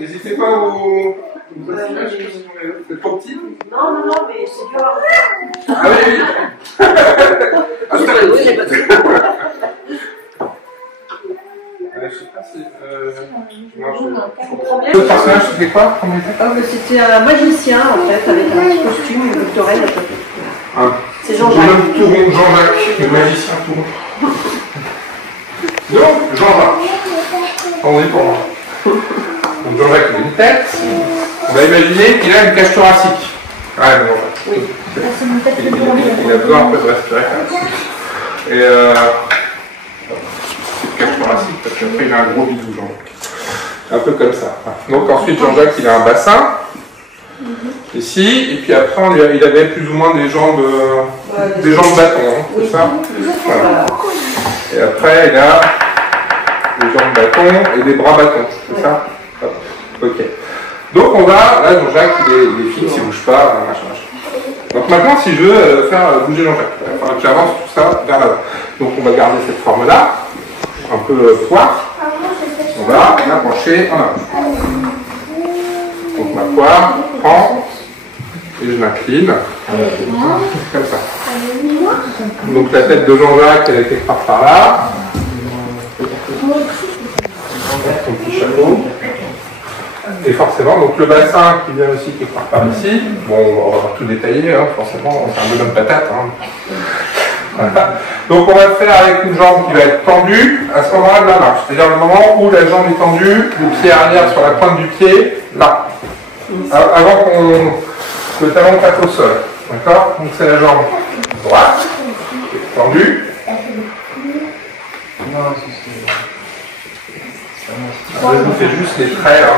N'hésitez pas aux images, c'est trop petit. Non, mais c'est dur à Ah oui, oui. Ah, c'est je sais pas si. Le personnage, c'était quoi? C'était un magicien, en fait, avec un petit costume, une boucle d'oreille. C'est Jean-Jacques. Jean-Jacques, le magicien tout. Donc, Jean-Jacques. Attendez pour moi. Donc, Jean-Jacques, il a une tête. On va imaginer qu'il a une cage thoracique. Ouais, bon. Oui. Il a besoin un peu de respirer. Et c'est une cage thoracique parce qu'après il a un gros bisou, Jean-Jacques. Un peu comme ça. Donc ensuite Jean-Jacques il a un bassin. Ici, et puis après il avait plus ou moins des jambes bâton, hein, c'est ça? Voilà. Et après il a des jambes bâton et des bras bâtons, c'est ça? Ok. Donc on va, là Jean-Jacques il est fixe, il ne bouge pas, machin. Donc maintenant si je veux faire bouger Jean-Jacques, il va falloir que j'avance tout ça vers là-bas. Donc on va garder cette forme-là, un peu poire. On va la pencher en avant. Donc ma poire prend et je m'incline comme ça. Donc la tête de Jean-Jacques elle est quelque part par là. Son petit chapeau. Et forcément, donc le bassin qui vient aussi quelque part par ici. Bon, on va tout détailler, hein, forcément, c'est un bonhomme patate. Hein. Voilà. Donc on va le faire avec une jambe qui va être tendue à ce moment-là de la marche. C'est-à-dire le moment où la jambe est tendue, le pied arrière sur la pointe du pied, là. Avant que le talon tape au sol. D'accord? Donc c'est la jambe droite, tendue. Je vous fais juste les traits, hein,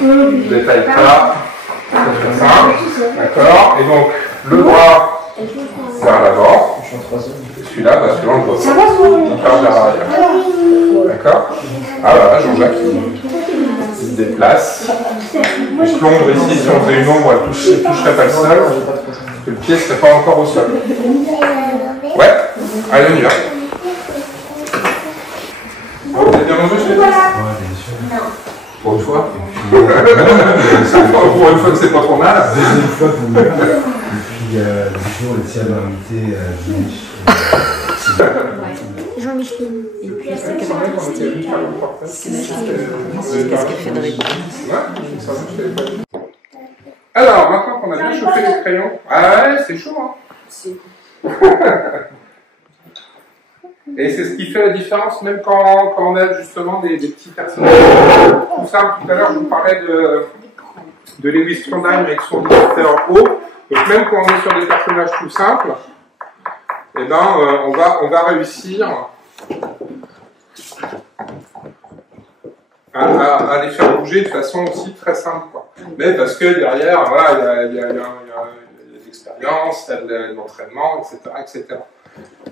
je ne détaille pas. Comme ça. D'accord? Et donc le bras vers l'avant. Celui-là, celui-là, on le voit. Il part vers l'arrière. D'accord? Ah voilà, Jean-Jacques, il se déplace. Il se plonge ici, si on faisait une ombre, elle ne toucherait pas le sol. Que le pied ne serait pas encore au sol. Ouais? Allez, on y va. Vous avez bien mangé, je sais pas? Ouais, bien sûr. Pour une fois. Pour une fois que c'est pas trop mal. Deuxième fois pour moi. Depuis 10 jours, le tiers m'a invité à Jean-Michel. Et puis c'est qu'est-ce qu'elle fait de rigolo? Alors, maintenant qu'on a bien chauffé les crayons. Ah ouais, c'est chaud, hein? Et c'est ce qui fait la différence, même quand on a justement des petits personnages. Tout ça, tout à l'heure, je vous parlais de Lewis Trondheim avec son visitateur haut. Donc même quand on est sur des personnages tout simples, eh ben, on va réussir à les faire bouger de façon aussi très simple, quoi. Mais parce que derrière, voilà, il y a de l'expérience, il y a de l'entraînement, etc., etc.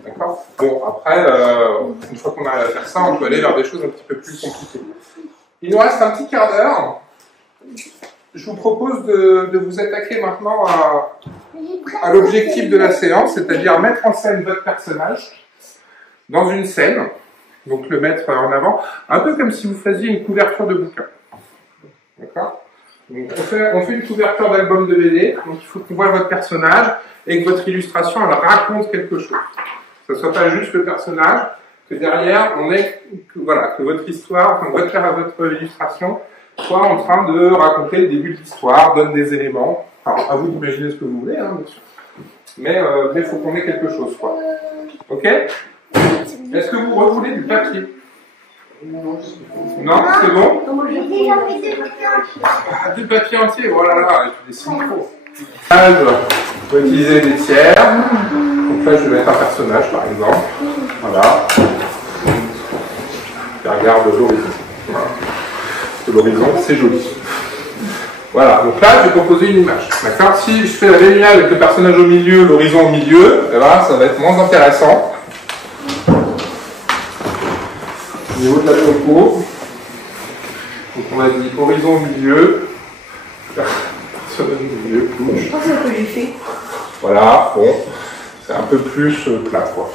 D'accord? Bon, après, une fois qu'on arrive à faire ça, on peut aller vers des choses un petit peu plus compliquées. Il nous reste un petit quart d'heure. Je vous propose de vous attaquer maintenant à l'objectif de la séance, c'est-à-dire mettre en scène votre personnage dans une scène, donc le mettre en avant, un peu comme si vous faisiez une couverture de bouquin. D'accord? Donc on fait une couverture d'album de BD, donc il faut qu'on voit votre personnage et que votre illustration elle raconte quelque chose. Que ce ne soit pas juste le personnage, que derrière que votre histoire, enfin votre illustration soit en train de raconter le début de l'histoire, donne des éléments. Alors à vous d'imaginer ce que vous voulez, hein, bien sûr. Mais il faut qu'on ait quelque chose, quoi. Ok? Est-ce que vous revoulez du papier? Non, c'est bon? J'ai déjà fait du papier entier. Ah, du papier entier, voilà, là, et des synchros. On peut utiliser des tiers. Donc là, je vais mettre un personnage, par exemple. Voilà. Qui regarde l'horizon. Voilà. Parce que l'horizon, c'est joli. Voilà, donc là, je vais proposer une image. D'accord? Si je fais la même image avec le personnage au milieu, l'horizon au milieu, eh ben, ça va être moins intéressant. Au niveau de la topo, donc on a dit horizon au milieu, personnage au milieu, couche. Je pense que j'ai fait. Voilà, bon, c'est un peu plus plat, quoi.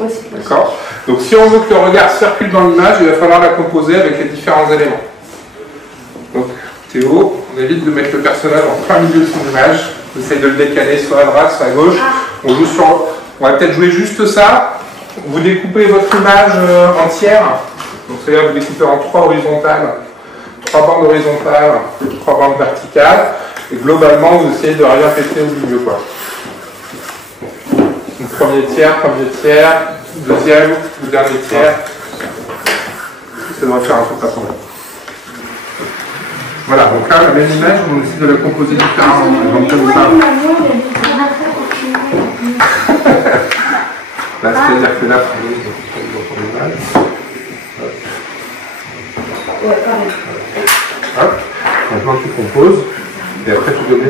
Ouais, c'est plus. D'accord? Donc si on veut que le regard circule dans l'image, il va falloir la composer avec les différents éléments. Donc, Théo, on évite de mettre le personnage en plein milieu de son image. On essaye de le décaler soit à droite, soit à gauche. On joue sur... On va peut-être jouer juste ça. Vous découpez votre image entière. Donc, c'est-à-dire vous découpez en 3 horizontales, 3 bandes horizontales, 3 bandes verticales. Et globalement, vous essayez de rien péter au milieu, quoi. Donc, premier tiers, deuxième, le dernier tiers. Ça devrait faire un peu façon. Voilà, donc là, la même image, on essaie de la composer différemment. Donc, comme ça. Là, c'est-à-dire que là, par exemple, dans ton image. Hop. Maintenant, tu composes. Et après, tu donnes